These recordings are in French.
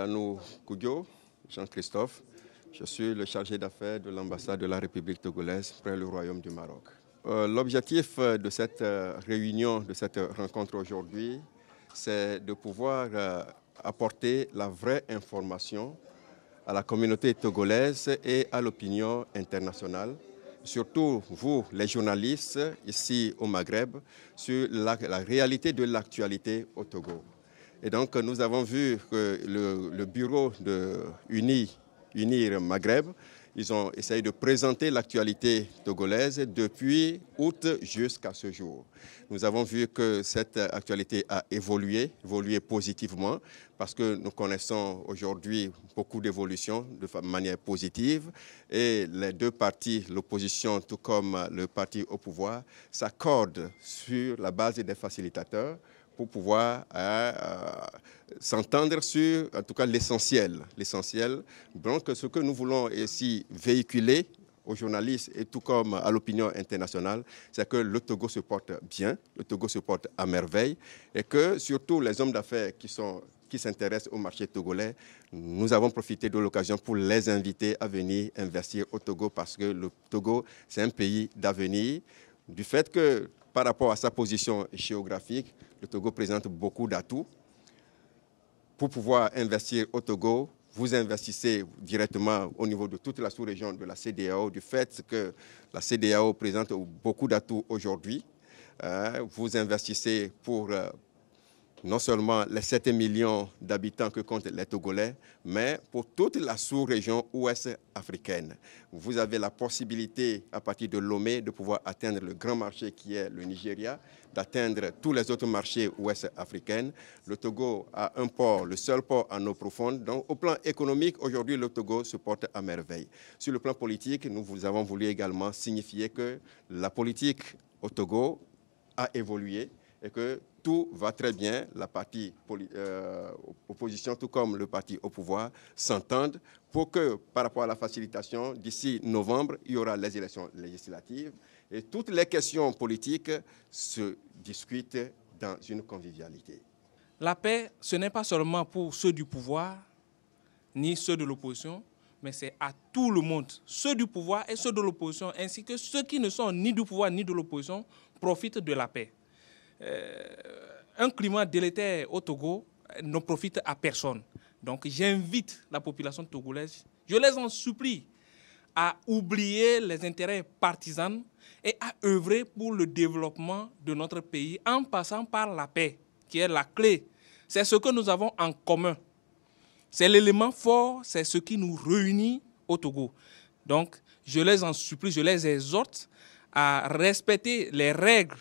Danou Koudjo, Jean-Christophe. Je suis le chargé d'affaires de l'ambassade de la République togolaise près le Royaume du Maroc. L'objectif de cette réunion, de cette rencontre aujourd'hui, c'est de pouvoir apporter la vraie information à la communauté togolaise et à l'opinion internationale, surtout vous, les journalistes, ici au Maghreb, sur la réalité de l'actualité au Togo. Et donc, nous avons vu que le bureau de Unir Maghreb, ils ont essayé de présenter l'actualité togolaise depuis août jusqu'à ce jour. Nous avons vu que cette actualité a évolué positivement, parce que nous connaissons aujourd'hui beaucoup d'évolutions de manière positive. Et les deux partis, l'opposition tout comme le parti au pouvoir, s'accordent sur la base des facilitateurs pour pouvoir s'entendre sur, en tout cas, l'essentiel. Donc, ce que nous voulons ici véhiculer aux journalistes et tout comme à l'opinion internationale, c'est que le Togo se porte bien, le Togo se porte à merveille et que surtout les hommes d'affaires qui s'intéressent au marché togolais, nous avons profité de l'occasion pour les inviter à venir investir au Togo parce que le Togo, c'est un pays d'avenir, du fait que par rapport à sa position géographique, le Togo présente beaucoup d'atouts. Pour pouvoir investir au Togo, vous investissez directement au niveau de toute la sous-région de la CEDEAO, du fait que la CEDEAO présente beaucoup d'atouts aujourd'hui. Vous investissez pour non seulement les 7 millions d'habitants que comptent les Togolais, mais pour toute la sous-région ouest africaine. Vous avez la possibilité, à partir de Lomé, de pouvoir atteindre le grand marché qui est le Nigeria, d'atteindre tous les autres marchés ouest africains. Le Togo a un port, le seul port en eau profonde. Donc, au plan économique, aujourd'hui, le Togo se porte à merveille. Sur le plan politique, nous avons voulu également signifier que la politique au Togo a évolué et que tout va très bien, la partie opposition, tout comme le parti au pouvoir, s'entendent pour que, par rapport à la facilitation, d'ici novembre, il y aura les élections législatives et toutes les questions politiques se discutent dans une convivialité. La paix, ce n'est pas seulement pour ceux du pouvoir, ni ceux de l'opposition, mais c'est à tout le monde. Ceux du pouvoir et ceux de l'opposition, ainsi que ceux qui ne sont ni du pouvoir ni de l'opposition, profitent de la paix. Un climat délétère au Togo ne profite à personne. Donc j'invite la population togolaise, je les en supplie, à oublier les intérêts partisans et à œuvrer pour le développement de notre pays en passant par la paix, qui est la clé. C'est ce que nous avons en commun. C'est l'élément fort, c'est ce qui nous réunit au Togo. Donc je les en supplie, je les exhorte à respecter les règles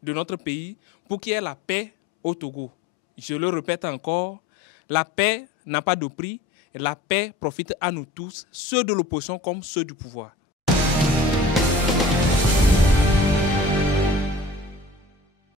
de notre pays pour qu'il y ait la paix au Togo. Je le répète encore, la paix n'a pas de prix, et la paix profite à nous tous, ceux de l'opposition comme ceux du pouvoir.